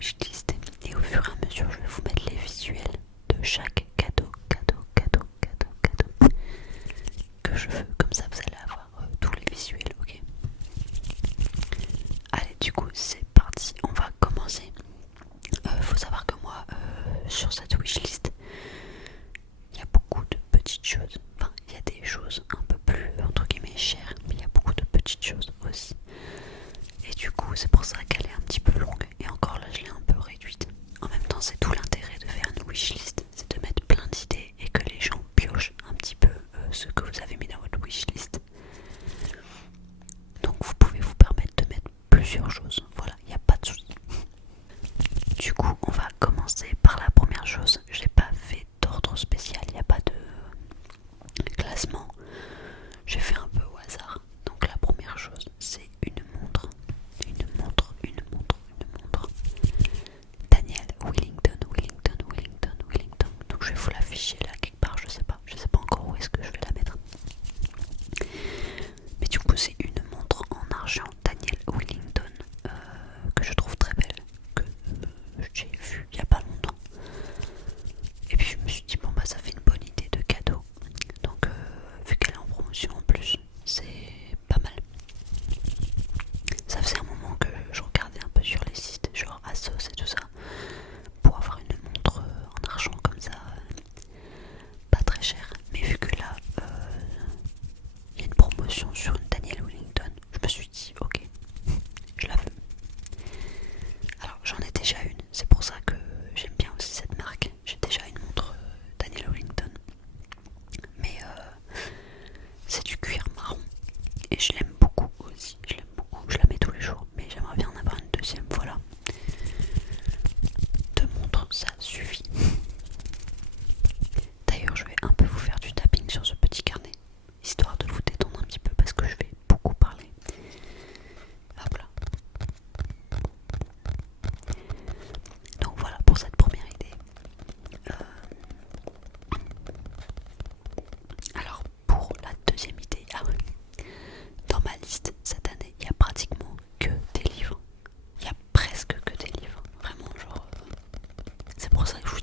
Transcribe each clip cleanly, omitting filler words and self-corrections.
wishlist et au fur et à mesure je vais vous mettre les visuels de chaque cadeau que je veux, comme ça vous allez avoir tous les visuels, ok? Allez, du coup c'est parti, on va commencer. Faut savoir que moi sur cette wishlist il y a beaucoup de petites choses, enfin il y a des choses un peu plus entre guillemets chères, mais il y a beaucoup de petites choses aussi. Et du coup c'est pour ça qu'elle est un petit peu longue, et encore là je l'ai un peu réduite. En même temps c'est tout l'intérêt de faire une wishlist, c'est de mettre plein d'idées et que les gens piochent un petit peu ce que vous avez mis dans votre wishlist. Donc vous pouvez vous permettre de mettre plusieurs choses, voilà, il n'y a pas de souci. Du coup on va commencer par la première chose. J'ai pas fait d'ordre spécial, il n'y a pas de classement, j'ai fait un peu au hasard. Donc la première chose c'est une montre. Daniel Wellington. Donc je vais vous l'afficher là quelque part, je sais pas encore où est-ce que je vais la mettre. Mais du coup c'est une montre en argent Daniel Wellington que je trouve très belle, que j'ai vue il y a pas longtemps. Et puis je me suis dit bon bah ça fait une bonne idée de cadeau. Donc vu qu'elle est en promotion en plus, c'est pas mal. Ça faisait un moment que je regardais un peu sur les sites genre Asos et tout ça pour avoir une montre en argent comme ça, pas très chère. Mais vu que là il y a une promotion sur une Daniel Wellington, je me suis dit ok, je la veux. Alors j'en ai déjà une, c'est pour ça que j'aime bien aussi cette marque. J'ai déjà une montre Daniel Wellington, mais c'est du cuir marron et je l'aime beaucoup aussi, je la mets tous les jours, mais j'aimerais bien en avoir une deuxième, voilà. Deux montres ça suffit. D'ailleurs je vais un peu vous faire du tapping sur ce petit carnet, histoire de vous détendre un petit peu parce que je vais beaucoup parler. Hop là. Donc voilà pour cette première idée. Alors pour la deuxième idée, dans ma liste cette année, il y a pratiquement que des livres. Il y a presque que des livres. Vraiment genre... c'est pour ça que je vous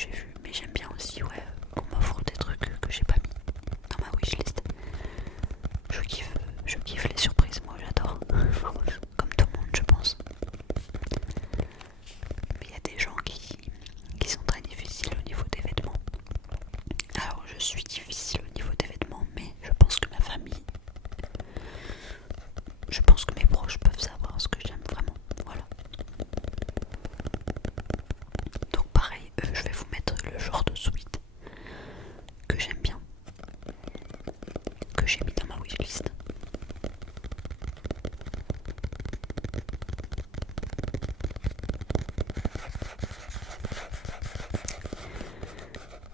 j'ai vu, mais j'aime bien aussi qu'on m'offre des trucs que j'ai pas mis dans ma wishlist. Je kiffe les surprises, moi j'adore. Comme tout le monde, je pense. Mais il y a des gens qui sont très difficiles au niveau des vêtements. Alors je suis difficile au niveau des vêtements, mais je pense que ma famille, je pense que mes proches peuvent savoir ce que j'aime vraiment. Voilà. Donc pareil, je vais vous mettre le genre de sweat que j'aime bien, que j'ai mis dans ma wishlist.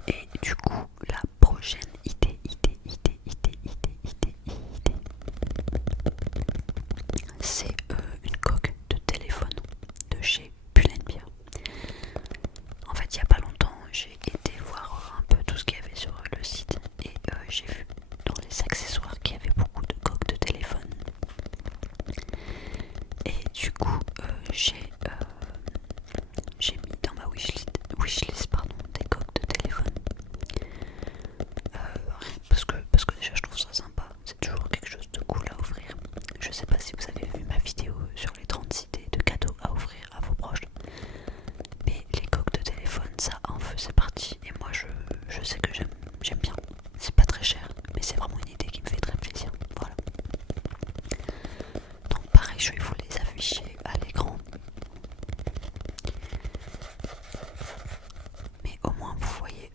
Et du coup, la prochaine idée, c'est une coque de téléphone de chez Pull&Bear. En fait, il y a pas longtemps, j'ai été voir un peu tout ce qu'il y avait sur le site et j'ai vu dans les accessoires qu'il y avait beaucoup de coques de téléphone. Et du coup, j'ai mis dans ma wishlist des coques de téléphone. Parce que déjà je trouve ça sympa, c'est toujours quelque chose de cool à offrir. Je sais pas si vous avez vu ma vidéo sur les 36 idées de cadeaux à offrir à vos proches, mais les coques de téléphone, ça en faisait partie et moi je sais que j'aime bien. C'est pas très cher, mais c'est vraiment une idée qui me fait très plaisir. Voilà. Donc pareil, je vais vous les afficher à l'écran. Mais au moins vous voyez,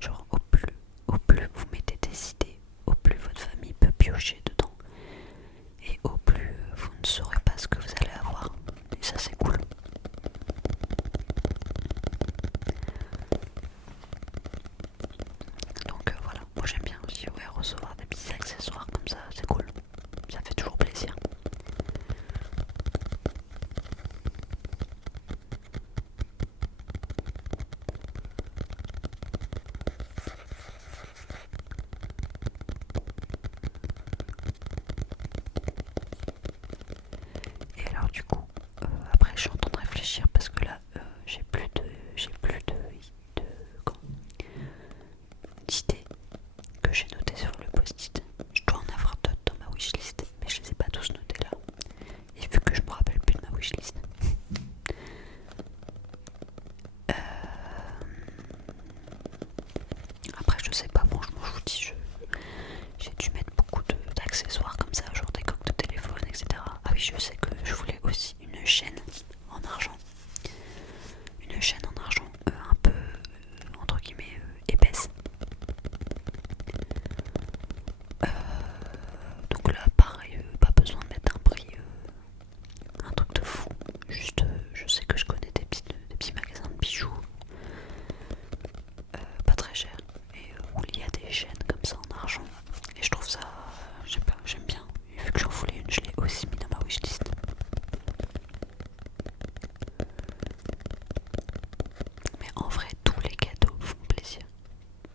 genre au plus vous mettez des idées, au plus votre famille peut piocher dedans. Et au plus vous ne saurez pas ce que vous allez avoir. Et ça c'est cool. Donc voilà, moi j'aime bien aussi recevoir des petits accessoires comme ça, c'est cool. Ça fait toujours plaisir. Et alors du coup, après je suis en train de réfléchir parce que là j'ai plus d'idées que j'ai notées sur le post-it. Je dois en avoir d'autres dans ma wishlist, mais je les ai pas tous notés là. Et vu que je me rappelle plus de ma wishlist. Après je sais pas, franchement je vous dis, j'ai dû mettre beaucoup d'accessoires comme ça, genre des coques de téléphone, etc. Ah oui, je sais que je voulais aussi une chaîne en argent. Une chaîne en argent un peu, entre guillemets, épaisse. Donc là, pareil, pas besoin de mettre un prix, un truc de fou. Juste, je sais que je connais des petits magasins de bijoux pas très chers et où il y a des chaînes comme ça en argent. Et je trouve ça, j'aime bien. Et vu que j'en voulais une, je l'ai aussi mis dans ma wishlist. Mais en vrai, tous les cadeaux font plaisir.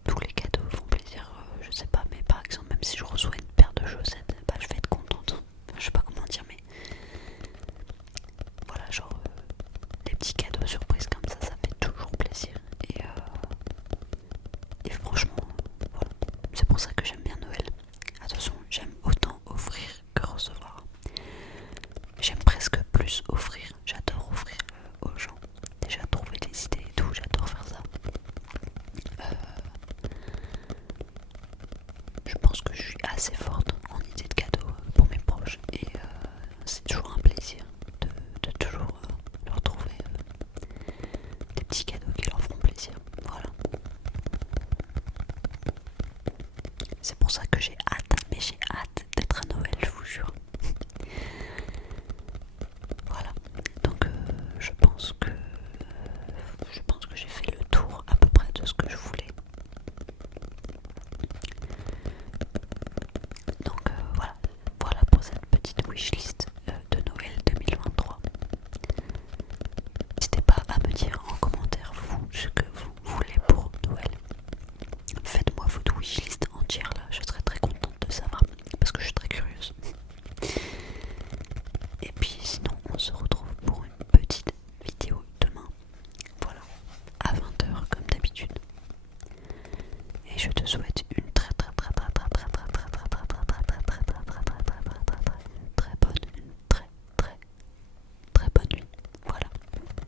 Tous les cadeaux font plaisir, je sais pas, mais par exemple, même si je reçois une paire de chaussettes, bah, je vais être contente. Je sais pas comment dire, mais voilà, genre des petits cadeaux surprises comme ça fait toujours plaisir. Et franchement, voilà, c'est pour ça que j'aime bien Noël. Attention, j'aime autant offrir que recevoir. J'aime presque plus offrir, j'adore offrir aux gens. Déjà trouver des idées et tout, j'adore faire ça. Je pense que je suis assez forte en idées de cadeaux pour mes proches et c'est toujours un plaisir de toujours leur trouver des petits cadeaux qui leur feront plaisir. Voilà. C'est pour ça que j'ai hâte d'être à Noël, je vous jure. Voilà. Donc je pense que j'ai fait le tour à peu près de ce que je voulais. Donc voilà pour cette petite wishlist de Noël 2023. N'hésitez pas à me dire en commentaire vous ce que vous voulez pour Noël. Faites-moi votre wishlist entière là, je serais très contente de savoir parce que je suis très curieuse. je te souhaite